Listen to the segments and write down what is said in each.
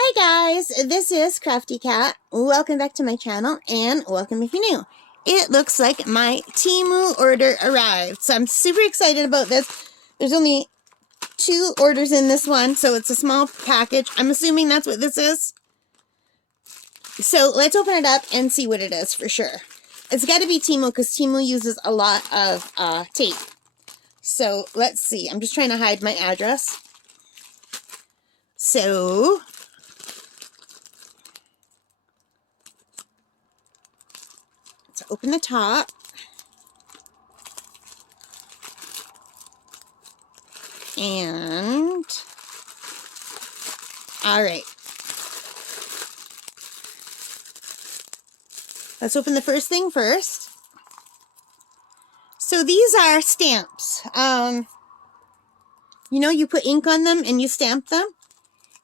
Hi guys, this is Crafty Cat. Welcome back to my channel and welcome if you're new. It looks like my Temu order arrived, so I'm super excited about this. There's only 2 orders in this one, so it's a small package. I'm assuming that's what this is. So let's open it up and see what it is for sure. It's got to be Temu because Temu uses a lot of tape. So let's see. I'm just trying to hide my address. So let's open the top. And all right, let's open the first thing first. So these are stamps. You know, you put ink on them and you stamp them.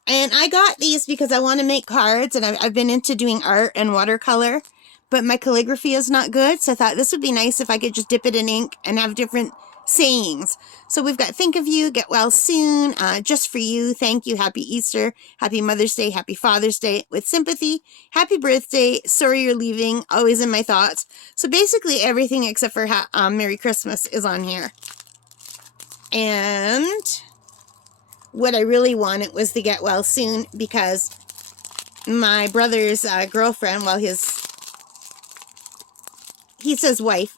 And I got these because I want to make cards, and I've been into doing art and watercolor, but my calligraphy is not good, so I thought this would be nice if I could just dip it in ink and have different sayings. So we've got think of you, get well soon, just for you, thank you, happy Easter, happy Mother's Day, happy Father's Day, with sympathy, happy birthday, sorry you're leaving, always in my thoughts. So basically everything except for Merry Christmas is on here. And what I really wanted was the get well soon, because my brother's girlfriend, well, he says wife.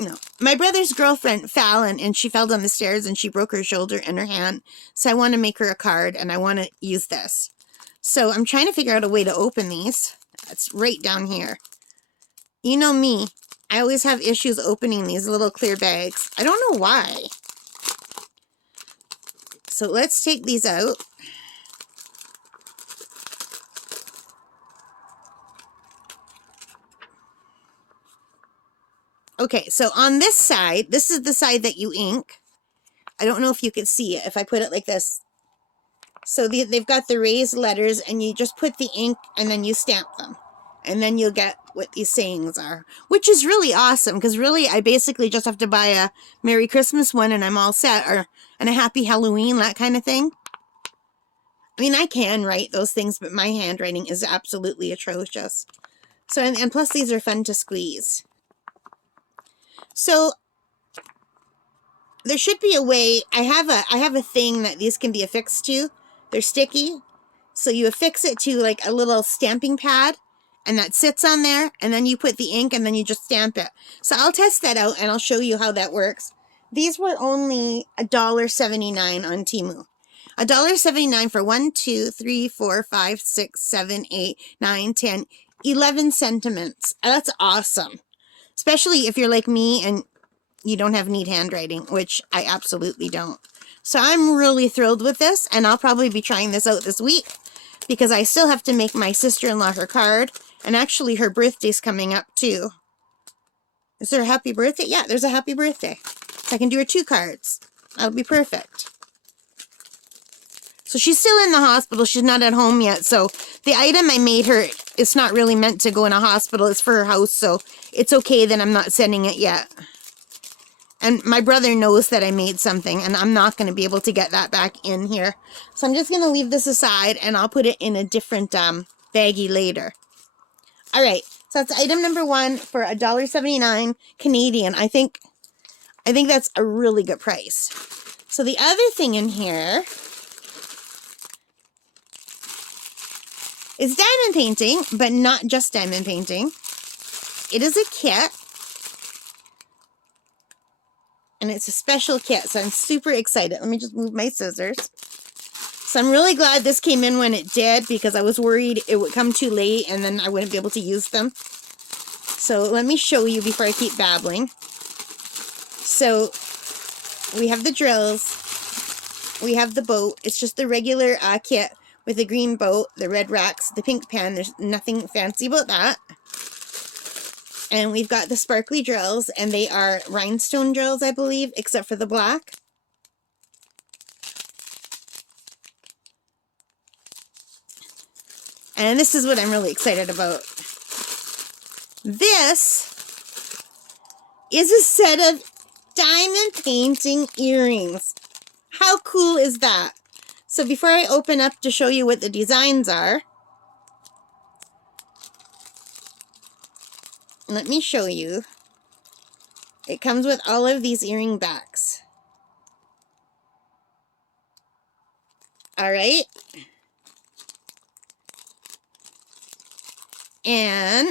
No, my brother's girlfriend fell, and she fell down the stairs and she broke her shoulder and her hand. So I want to make her a card, and I want to use this. So I'm trying to figure out a way to open these. It's right down here. You know me, I always have issues opening these little clear bags. I don't know why. So let's take these out. Okay, so on this side, this is the side that you ink. I don't know if you can see it if I put it like this. So they've got the raised letters, and you just put the ink and then you stamp them. And then you'll get what these sayings are, which is really awesome, because really I basically just have to buy a Merry Christmas one and I'm all set, and a Happy Halloween, that kind of thing. I mean, I can write those things, but my handwriting is absolutely atrocious. So, and plus these are fun to squeeze. So there should be a way. I have a thing that these can be affixed to. They're sticky. So you affix it to like a little stamping pad, and that sits on there, and then you put the ink and then you just stamp it. So I'll test that out and I'll show you how that works. These were only $1.79 on Temu. $1.79 for 1, 2, 3, 4, 5, 6, 7, 8, 9, 10, 11 sentiments. That's awesome. Especially if you're like me and you don't have neat handwriting, which I absolutely don't. So I'm really thrilled with this, and I'll probably be trying this out this week, because I still have to make my sister-in-law her card, and actually her birthday's coming up too. Is there a happy birthday? Yeah, there's a happy birthday. So I can do her 2 cards. That'll be perfect. So she's still in the hospital. She's not at home yet. So the item I made her, it's not really meant to go in a hospital. It's for her house. So it's okay that I'm not sending it yet. And my brother knows that I made something, and I'm not going to be able to get that back in here. So I'm just going to leave this aside, and I'll put it in a different baggie later. All right. So that's item number 1 for $1.79 Canadian. I think that's a really good price. So the other thing in here is diamond painting, but not just diamond painting. It is a kit, and it's a special kit, so I'm super excited. Let me just move my scissors. So I'm really glad this came in when it did, because I was worried it would come too late and then I wouldn't be able to use them. So let me show you before I keep babbling. So we have the drills. We have the boat. It's just the regular kit with the green boat, the red racks, the pink pen. There's nothing fancy about that. And we've got the sparkly drills, and they are rhinestone drills, I believe, except for the black. And this is what I'm really excited about. This is a set of diamond painting earrings. How cool is that? So before I open up to show you what the designs are, let me show you. It comes with all of these earring backs. All right. And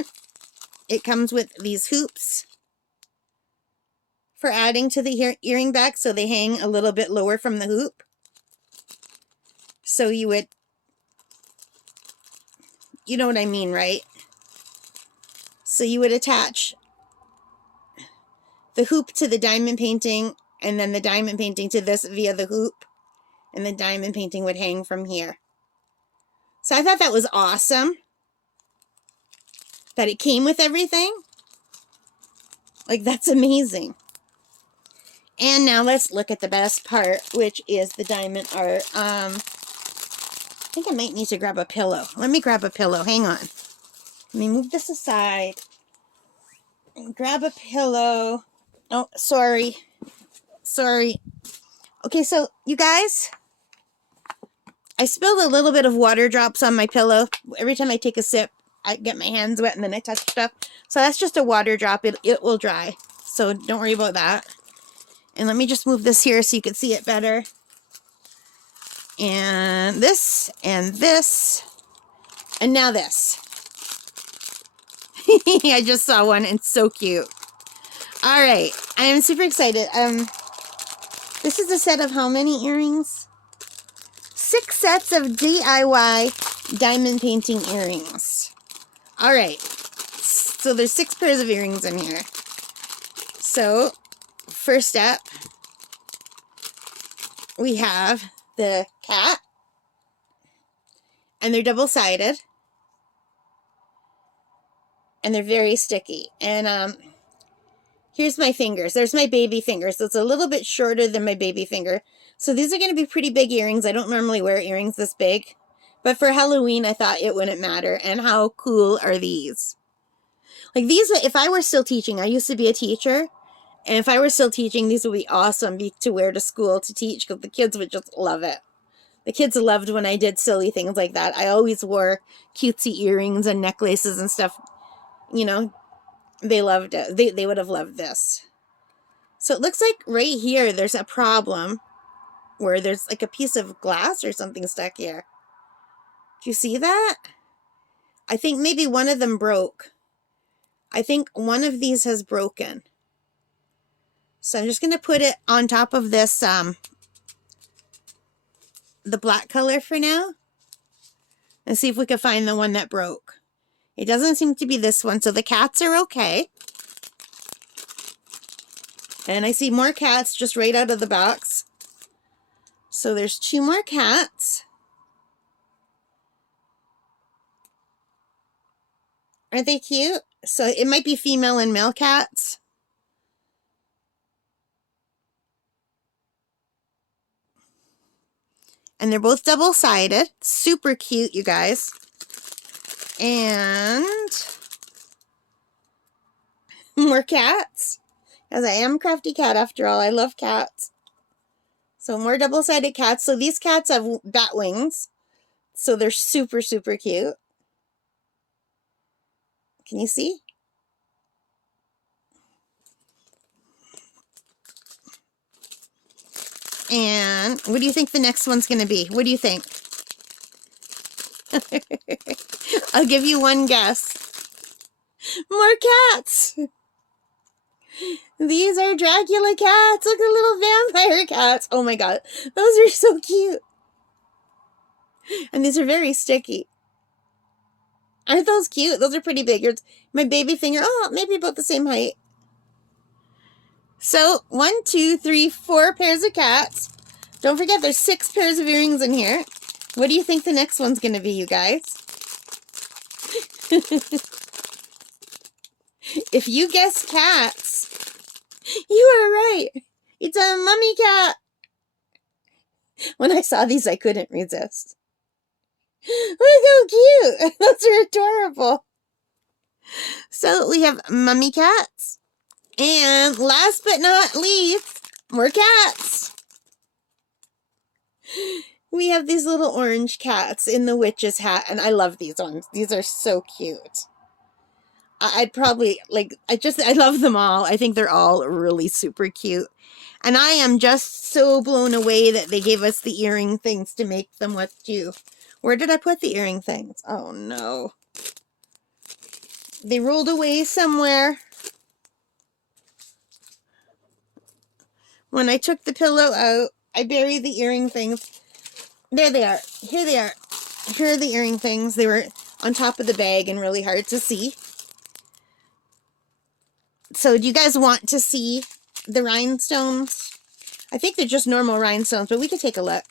it comes with these hoops for adding to the earring back so they hang a little bit lower from the hoop. So you would, you know what I mean, right? So you would attach the hoop to the diamond painting and then the diamond painting to this via the hoop, and the diamond painting would hang from here. So I thought that was awesome that it came with everything. Like, that's amazing. And now let's look at the best part, which is the diamond art. I think I might need to grab a pillow. Let me grab a pillow. Hang on. Let me move this aside and grab a pillow. Oh, sorry. Sorry. Okay, so you guys, I spilled a little bit of water drops on my pillow. Every time I take a sip, I get my hands wet and then I touch stuff. So that's just a water drop. It will dry. So don't worry about that. And let me just move this here so you can see it better. And this, and this, and now this. I just saw one, and it's so cute. All right, I am super excited. This is a set of how many earrings? 6 sets of DIY diamond painting earrings. All right, so there's 6 pairs of earrings in here. So, first step, we have the cat, and they're double-sided, and they're very sticky. And here's my fingers. There's my baby fingers. So it's a little bit shorter than my baby finger. So these are going to be pretty big earrings. I don't normally wear earrings this big, but for Halloween, I thought it wouldn't matter. And how cool are these? Like, these, if I were still teaching, I used to be a teacher, and if I were still teaching, these would be awesome to wear to school to teach, because the kids would just love it. The kids loved when I did silly things like that. I always wore cutesy earrings and necklaces and stuff. You know, they loved it. They would have loved this. So it looks like right here there's a problem where there's like a piece of glass or something stuck here. Do you see that? I think maybe one of them broke. I think one of these has broken. So I'm just going to put it on top of this, the black color for now, and see if we can find the one that broke. It doesn't seem to be this one, so the cats are okay. And I see more cats just right out of the box. So there's 2 more cats. Aren't they cute? So it might be female and male cats. And they're both double-sided. Super cute, you guys. And more cats. As I am a crafty cat after all. I love cats. So more double-sided cats. So these cats have bat wings. So they're super, super cute. Can you see? And what do you think the next one's going to be? What do you think? I'll give you one guess. More cats. These are Dracula cats. Look at little vampire cats. Oh my god. Those are so cute. And these are very sticky. Aren't those cute? Those are pretty big. Here's my baby finger. Oh, maybe about the same height. So, 1, 2, 3, 4 pairs of cats. Don't forget, there's 6 pairs of earrings in here. What do you think the next one's going to be, you guys? If you guess cats, you are right. It's a mummy cat. When I saw these, I couldn't resist. Look how cute. Those are adorable. So, we have mummy cats. And last but not least, more cats. We have these little orange cats in the witch's hat, and I love these ones. These are so cute. I'd probably, like, I love them all. I think they're all really super cute. And I am just so blown away that they gave us the earring things to make them with too. Where did I put the earring things? Oh no. They rolled away somewhere. When I took the pillow out, I buried the earring things. There they are. Here they are. Here are the earring things. They were on top of the bag and really hard to see. So do you guys want to see the rhinestones? I think they're just normal rhinestones, but we could take a look.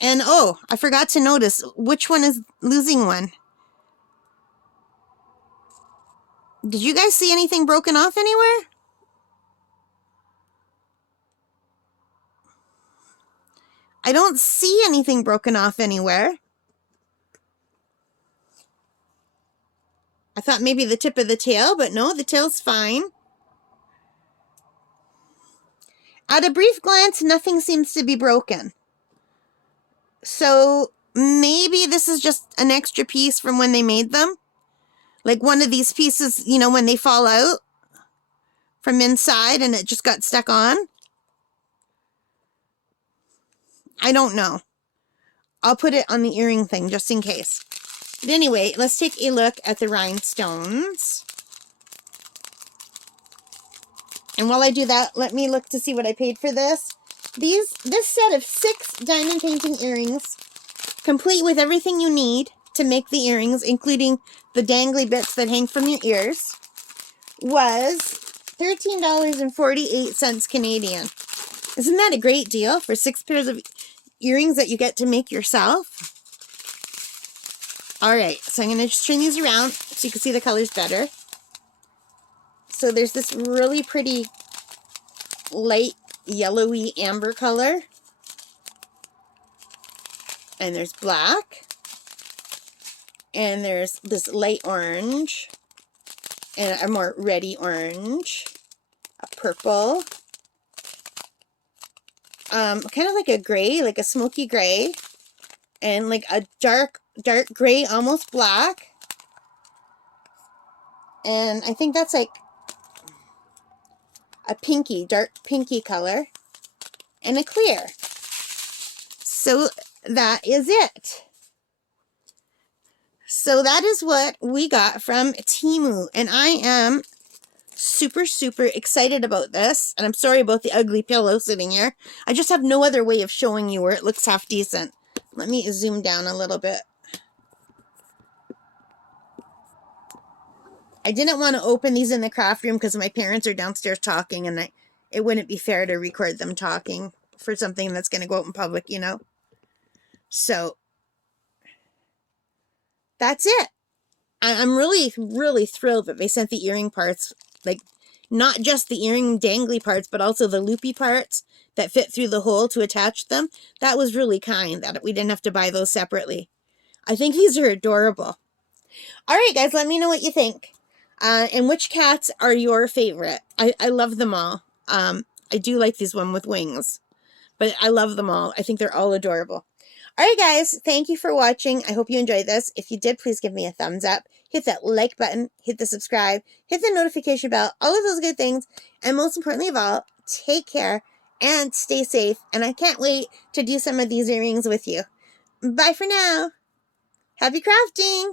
And oh, I forgot to notice which one is losing one. Did you guys see anything broken off anywhere? I don't see anything broken off anywhere. I thought maybe the tip of the tail, but no, the tail's fine. At a brief glance, nothing seems to be broken. So maybe this is just an extra piece from when they made them. Like one of these pieces, you know, when they fall out from inside and it just got stuck on. I don't know. I'll put it on the earring thing just in case. But anyway, let's take a look at the rhinestones. And while I do that, let me look to see what I paid for this. This set of 6 diamond painting earrings, complete with everything you need to make the earrings, including the dangly bits that hang from your ears, was $13.48 Canadian. Isn't that a great deal for 6 pairs of earrings that you get to make yourself? All right, so I'm going to just turn these around so you can see the colors better. So there's this really pretty light yellowy amber color. And there's black. And there's this light orange. And a more reddy orange. A purple. Kind of like a gray, like a smoky gray. And like a dark gray, almost black. And I think that's like a pinky, dark pinky color. And a clear. So that is it. So that is what we got from Temu. And I am super, super excited about this. And I'm sorry about the ugly pillow sitting here. I just have no other way of showing you where it looks half decent. Let me zoom down a little bit. I didn't want to open these in the craft room because my parents are downstairs talking and it wouldn't be fair to record them talking for something that's going to go out in public, you know. So that's it. I'm really, really thrilled that they sent the earring parts, like not just the earring dangly parts, but also the loopy parts that fit through the hole to attach them. That was really kind that we didn't have to buy those separately. I think these are adorable. All right, guys, let me know what you think. And which cats are your favorite? I love them all. I do like this one with wings, but I love them all. I think they're all adorable. All right, guys, thank you for watching. I hope you enjoyed this. If you did, please give me a thumbs up. Hit that like button. Hit the subscribe. Hit the notification bell. All of those good things. And most importantly of all, take care and stay safe. And I can't wait to do some of these earrings with you. Bye for now. Happy crafting.